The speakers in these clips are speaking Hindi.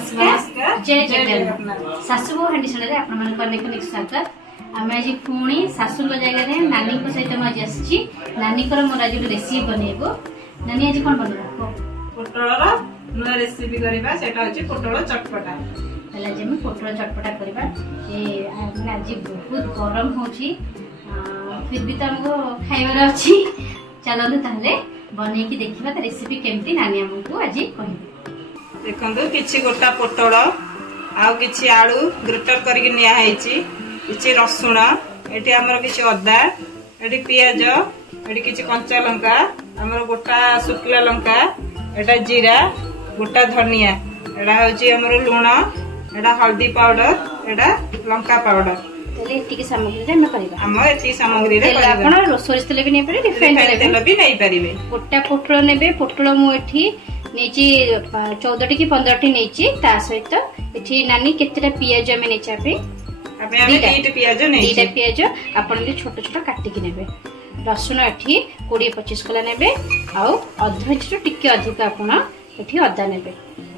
नमस्कार जय जगन्नाथ सासु बो हांडीशाला रे आपण मन अनेक अनेक स्वागत। आम आज पुणी सासु जगह नानी सहित मुझे आसी नानी मोर आज रेसिपी बनइबो। नानी आज कौन बनइबो? पोटल नुआ रेसिपी करबा सेटा होची पोटल चटपटा। पहले जे मैं पोटल चटपटा करबा ए आज बहुत गरम होची फिर भी त हमको खाइबार अछि। चलनु ताले बनै की देखिबा त रेसिपी केमती नानी हमको आज कहबे। देखंदो किछि गोटा पोटल आउ किछि आलू ग्रेटर करके निया हैची, किछि रसुण, एठी हमर किछि अदा, एठी पियाज, एठी किछि कंचा लंका, हमर गोटा सुखला लंका, एटा जीरा, गोटा धनिया, एटा होची हमर लूण, एटा हल्दी पाउडर, एटा लंका पाउडर। तले एटिके सामग्री रे हम करबा। हम एटी सामग्री रे करबा। आपण सोरिष तेल भी नै पारे, रिफाइंड तेल भी नै परिबे। गोटा पोटल नेबे। पोटल मु एठी नेची 14 की 15 टी नेची। ता सहित एठी नानी केतेटा पियाज हम नेचा पे हमें तीन पियाज नेची। तीन पियाज आपण के छोट छोट काटी के नेबे। रसुण एठी 20-25 कला नेबे। आउ अधा छोट टिके अधिक आपण एठी अदा नेबे।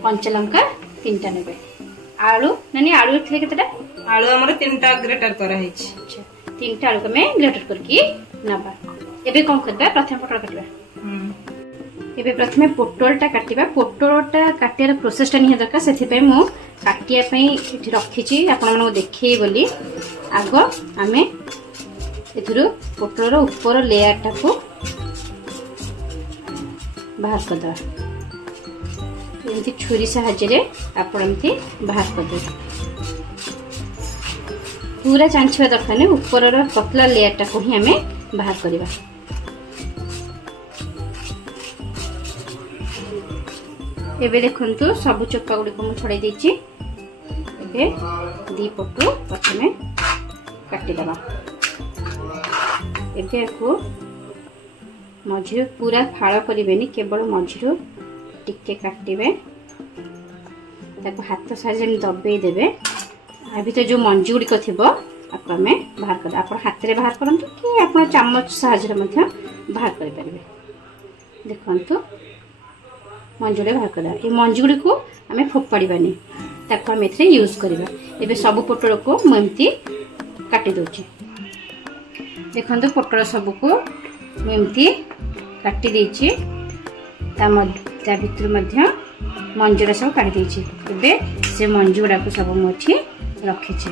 कंचा लंका 3टा नेबे। आलू नानी आलू एठी केतेटा? आलू हमर 3टा ग्रेटर करा हैची। अच्छा 3टा आलू के मैं ग्रेटर करके नबा। एबे कोन करबा? प्रथम पोटल काटबा। एबे प्रथमे पोटलटा काटिबा। पोटलटा काटियार प्रोसेसटा नहीं दरकार, सेथि पे मु काटिया पई एठी रखिची आपण मन देखै बोली। आगो आमे एथुरु पोटलर ऊपर लेयरटा को बाहर कर दो। एमती छुरी सहाय्य रे आपण एमती बाहर कर दो। पूरा चांचवा दरकार ने ऊपरर पतला लेयरटा को ही हमें बाहर करबा। एबे देखंतु सब चोपा गुडी को छड़ाई देछि। एबे दी पटु प्रथमे काटी दबा। एबे को मझिरो पूरा फाळ करिबेनी, केवल मझिरो टिके काटिबे। ताको हाथ साजे दबेई देबे। आ भीतर जो मंजी गुडी को थिबो आपको हमें बाहर कर। आप हाथ रे बाहर करंतु कि आपण चम्मच साजे मध्य बाहर करि परिबे। देखंतु मंजुड़े बाहर कर। ये मंजुड़ी को आम फोपाड़ानी, ताको आम एथे यूज करबा। एबे सब पोटल को मुझे काटी दउची। देखंतु पोटल सब को मुझे काटी देछि। ता भीतर मध्य मंजुड़ा सब काटी देछि। एबे से मंजुड़ा को सब मुठी रखिछि।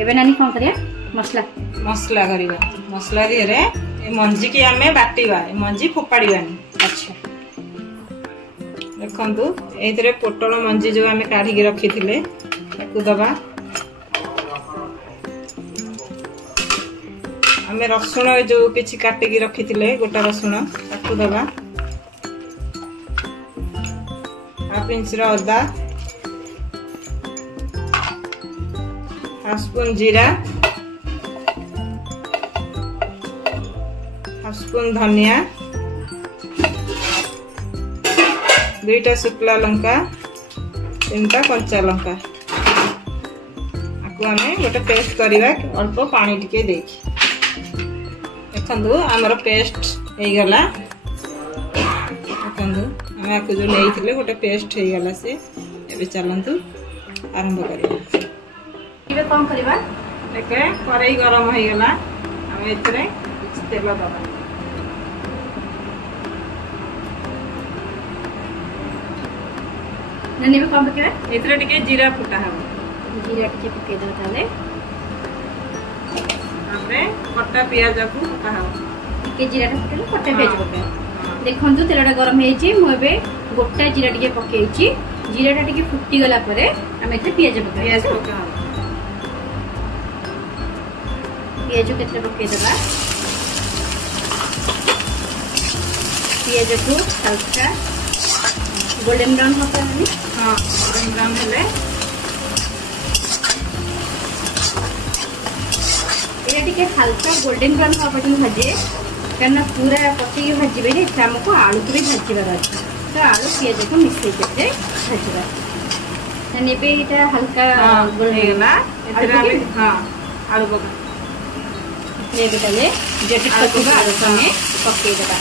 एबे नानी कोन करिया? मसला मसला करिबा। मसला रे ए मंजी की आमे बाटीबा, ए मंजी फोपाड़ीबानी। अच्छा देखंतु एथरे पोटल मंजी जो आमे काढी के रखी थिले ताकू दबा। आमे रसुण जो किछि काटी के रखी थिले गोटा रसुण ताकू दबा। हाफ इंच रो अदा, हाफ स्पून जीरा, हाफ स्पून धनिया, 2टा शुक्ला लंका, 3टा कंचा लंका। आकु हमें गोटे पेस्ट करबा अल्प पानी टिके देखि। देखंदु हमर पेस्ट हे गला। देखंदु हम आकु जो लेइथिले गोटे पेस्ट हे गला से। एबे चलंतु आरंभ करिबा। इबे कोन करबा? देखे कढ़ाई गरम हे गला। हम एतरे तेल दबा। ननी भी कम पकेबे। एतरे टिके जीरा फुटा हबो। जीरा टिके पके दो ताले। हमरे कट्टा पियाज को फुटा हबो। टिके जीरा फुटेले कट्टा पियाज पके। देखंतु तेलटा गरम हेछि। मु एबे गोटा जीरा टिके पकेछि। जीराटा टिके फुटी गला परे हम एते पियाज पके। पियाज पका हबो। पियाज केतरे पके देबा। पियाज को हल्का गोल्डन ब्राउन होता है। हां गोल्डन ब्राउन हेले ये टिके हल्का गोल्डन ब्राउन होबा पर्यंत भाजे। कारण पूरा पति भाजी बेले हमको आलू को भी भाजीबार अछि। तो आलू पियाज को मिक्स करके भाजीबा। तने पे इटा हल्का गोल्डन ना एतरे हां आलू पका। ये बेटले जेटी पतिबा आलू को हमें पके देबा।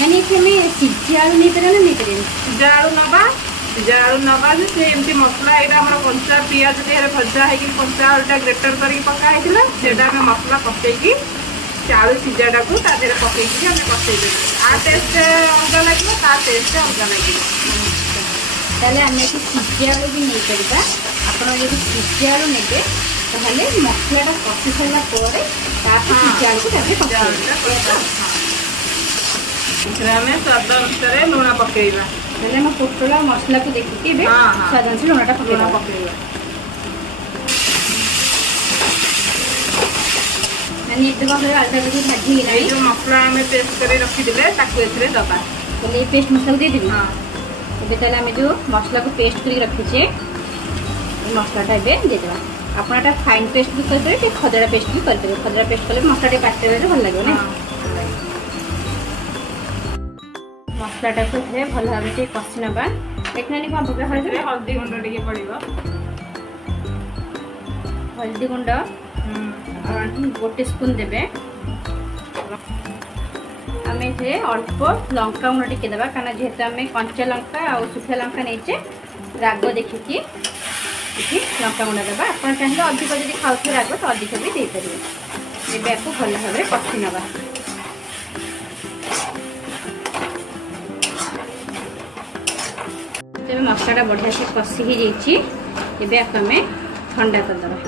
यानी कि हमें सिज्जा आलू नहीं तरह नहीं करें। सिज्जा आलू नबा ସିଝା ଆଳୁ ନବା ଯେ ସେ ଏମିତି ମସଲା ଏଇଟା ଆମର କଞ୍ଚା ପିଆଜ ଦେହରେ ଭଜା ହେଇକି କଞ୍ଚା ଆଳୁଟା ଗ୍ରେଟର କରିକି ପକା ହେଇଥିଲା ସେଇଟା ଆମେ ମସଲା ପକେଇକି ସେ ଆଳୁ ସିଝାଟାକୁ ତା ଦେହରେ ପକେଇକି ଆମେ କଷେଇଦେବୁ। ଆ ଟେଷ୍ଟ ଅଲଗା ଲାଗିବ ତା ଟେଷ୍ଟ ଅଲଗା ଲାଗିବ। ତାହେଲେ ଆମେ ଏଠି ସିଝା ଆଳୁ ବି ନେଇପାରିବା। ଆପଣ ଯଦି ସିଝା ଆଳୁ ନେବେ ତାହେଲେ ମସଲାଟା କଷି ସାରିଲା ପରେ ତାପରେ ସିଝା ଆଳୁକୁ ତାପରେ ପକେଇବା। ସେଥିରେ ଆମେ ସ୍ୱାଦ ଅନୁସାରେ ଲୁଣ ପକେଇବା। ତାହେଲେ ଆମ ପୋଟଳ ମସଲାକୁ ଦେଖିକି ଏବେ ସ୍ୱାଦ ଅନୁସାରେ ଲୁଣଟା ପକେଇବା। ମାନେ ଏବେ କ'ଣ କରିବା ଆଳୁଟା ଟିକେ ଭାଜିଗଲାଣି। ଏଇ ଯେଉଁ ମସଲା ଆମେ ପେଷ୍ଟ କରି ରଖିଥିଲେ ତାକୁ ଏଥିରେ ଦେବା। ତାହେଲେ ଏଇ ପେଷ୍ଟ ମସଲାକୁ ଦେଇଦେବି। ଏବେ ତାହେଲେ ଆମେ ଯେଉଁ ମସଲାକୁ ପେଷ୍ଟ କରିକି ରଖିଛେ এই মশলাটা ଏବେ ଦେଇଦେବା। ଆପଣ ଏଟା ଫାଇନ୍ ପେଷ୍ଟ ବି କରିପାରିବେ ଟିକେ ଖଦଡ଼ା ପେଷ୍ଟ ବି କରିପାରିବେ। ଖଦଡ଼ା ପେଷ୍ଟ କଲେ ମସଲା ଟିକେ କାଟିଦେଲେ ଭଲ ଲାଗିବ ନା। ମସଲାଟାକୁ ଏଥିରେ ଭଲ ଭାବରେ ଟିକେ କଷି ନେବା। ଦେଖିନାନି କ'ଣ ପକାଇବା ହଳଦୀ ଗୁଣ୍ଡ ଟିକେ ପଡ଼ିବ। ହଳଦୀ ଗୁଣ୍ଡ 1 ସ୍ପୁନ୍ ଦେବେ। ଆମେ ଏଥିରେ ଅଳ୍ପ ଲଙ୍କା ଗୁଣ୍ଡ ଟିକେ ଦେବା କାରଣ ଯେହେତୁ ଆମେ କଞ୍ଚା ଲଙ୍କା ଆଉ ଶୁଖିଲା ଲଙ୍କା ନେଇଛେ ରାଗ ଦେଖିକି ଏଠି ଲଙ୍କା ଗୁଣ୍ଡ ଦେବା। ଆପଣ ଚାହିଁଲେ ଅଧିକ ଯଦି ଖାଉଥିବେ ରାଗ ତ ଅଧିକ ବି ଦେଇପାରିବେ। ଏବେ ଆକୁ ଭଲ ଭାବରେ କଷି ନେବା। ଏବେ ମସଲାଟା ବଢ଼ିଆ ସେ କଷି ହେଇଯାଇଛି। ଏବେ ଆକୁ ଆମେ ଥଣ୍ଡା କରିଦେବା।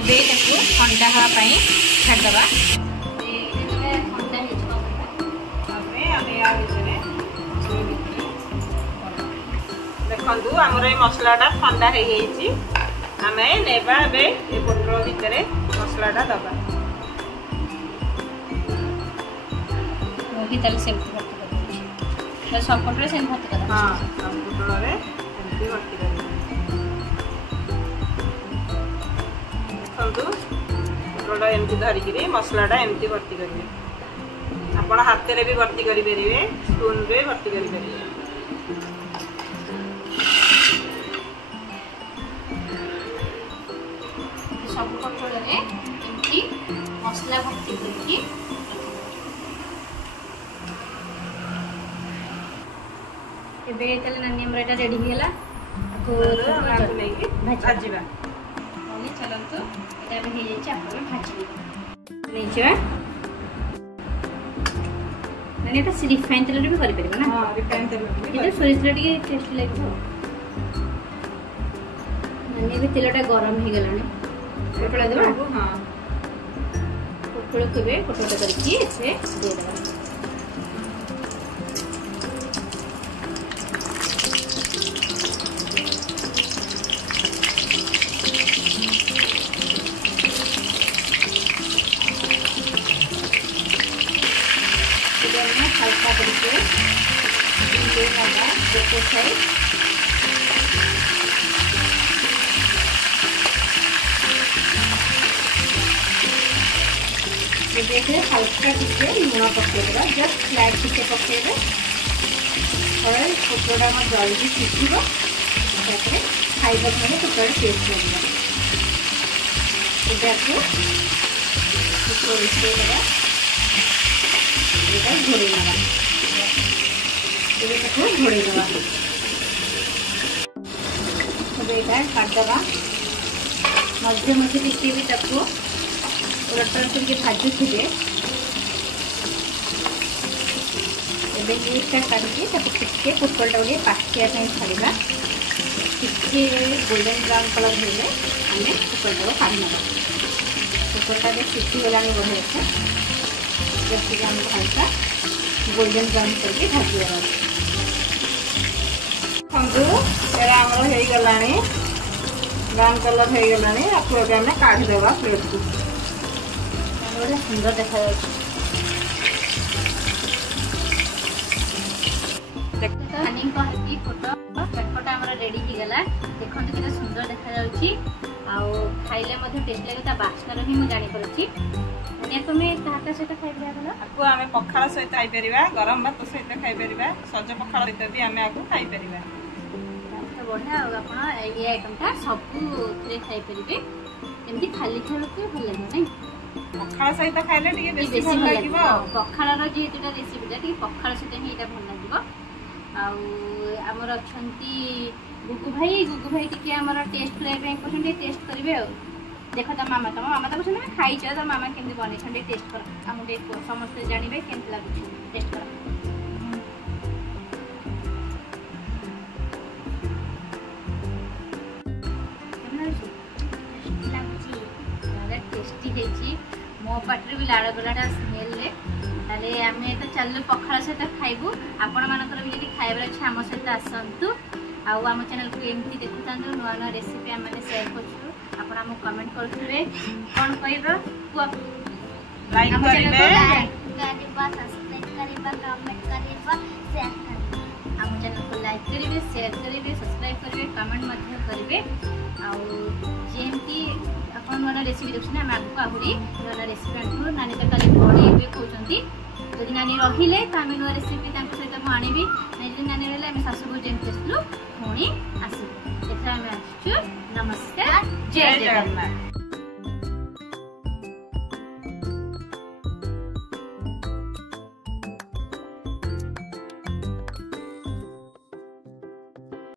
ଏବେ ତାକୁ ଥଣ୍ଡା ହେବା ପାଇଁ ଛାଡ଼ିଦେବା। ଥଣ୍ଡା ହେଇଯିବ ଦେଖନ୍ତୁ ଆମର ଏଇ ମସଲାଟା ଥଣ୍ଡା ହେଇଯାଇଛି। ଆମେ ନେବା ଏବେ ଏ ପୋଟଳ ଭିତରେ ମସଲାଟା ଦେବା। ମୁଁ ବି ତାହେଲେ ସେମିତି ଭର୍ତ୍ତି କରିଦେଉଛି। ସବୁ ପୋଟଳରେ ସେମିତି ଭର୍ତ୍ତି କରିବା। ହଁ ସବୁ ପୋଟଳରେ ସେମିତି ଭର୍ତ୍ତି କରିବା। ଦେଖନ୍ତୁ ପୋଟଳଟା ଏମିତି ଧରିକିରି ମସଲାଟା ଏମିତି ଭର୍ତ୍ତି କରିବେ। ଆପଣ ହାତରେ ବି ଭର୍ତ୍ତି କରିପାରିବେ, ସ୍ପୁନରେ ଭର୍ତ୍ତି କରିପାରିବେ। ସବୁ ପୋଟଳରେ ଏମିତି ମସଲା ଭର୍ତ୍ତି କରିକି ଏବେ ତାହେଲେ ନାନୀ ଆମର ଏଇଟା ରେଡ଼ି ହେଇଗଲା। ନେଇକି ଭାଜିବା। ଚାଲନ୍ତୁ ଏଇଟା ଏବେ ହେଇଯାଇଛି। ଆପଣ ଭାଜିବା ନେଇଯିବା। ମାନେ ଏଇଟା ରିଫାଇନ୍ ତେଲରେ ବି କରିପାରିବା ନା। ରିଫାଇନ୍ ତେଲ କିନ୍ତୁ ସୋରିଷ ତେଲ ଟିକେ ଟେଷ୍ଟି ଲାଗିବ। ମାନେ ଏବେ ତେଲଟା ଗରମ ହେଇଗଲାଣି। ପୋଟଳ ଦେବା। ପୋଟଳକୁ ଏବେ ପୋଟଳ କରିକି ଏଥିରେ ଦେଇଦେବା। हल्का करके ଗୋଟେ ସାଇଡ୍ देखिए हल्का टिके लुण पकेदेवा। जस्ट स्लाइड टिके पकेबे और पोटोटा हम जल्दी सिझिब। खाइबा समय पोटोटा टेस्ट लगे। घोड़े नवा घोड़े दवा। काटदवा मध्य मध्य टिके भी रोटर करके भाजुथे। लीवटा काटिके टिके पोटलटा गोटे पाचिया छाड़ा टिके गोल्डन ब्राउन कलर हेले आम पोटलटा को काढ़ी ना। पोटलटा सिझीगला बढ़िया से जैसे आम हल्का गोल्डन ब्राउन करके भाजी गला ब्राउन कलर हो गला। आपको आम काढ़ीदेवा प्लेट को। बड़ा सुंदर देखा चटपटा रेडी हो गला। देखो केते सुंदर देखा खाइले टेस्ट लगे बास्नार ही मुझे जानीपी। तुम्हें सहित खाई आपको आम पखाड़ सहित खाई गरम भात सहित खाई सज पखाड़ सहित भी आम आपको खाई बढ़िया। आप आइटमटा सब खाई पारे एमती खाली खाइबा भल लगे नहीं। पखाड़ सहित खाइले बेसी भल लागिबो। पखाड़र जेटा रेसिपीटा पखाड़ सहित ही भल लगे। आमर अच्छा गुगु भाई टी आम टेस्ट करने टेस्ट करेंगे। देख तो मामा तुम मामा तो पसंद खाई तो मामा केमती बन टेस्ट कर आमको समस्त जानवे केमती लगुच टेस्ट कर। टेस्टी है मो पाटे भी लाड़ गला स्मेल ताले आम तो चल पखाड़ सहित खाइबू। आपण मानकर भी जब खाइबार अच्छे आम सहित आसतु आम चैनल को एमती देखुता नुआ नुआ रेसिपी आम शेयर कर आम कमेंट करेंगे कौन कह लाइक आम चैनल को लाइक करेंगे शेयर करेंगे सब्सक्राइब करेंगे कमेंट करेंगे आमती आप नुआ रेसिपी देखते आम आगे आहरी नुआ रेसिपी आनु नानी तो कल बड़े कहते जदि नानी रहिले तो आम नुआ रेसिपी सहित आनबी नहीं नानी रही आम शाशु जमी पुणी आसबू। नमस्कार जय जगन्नाथ।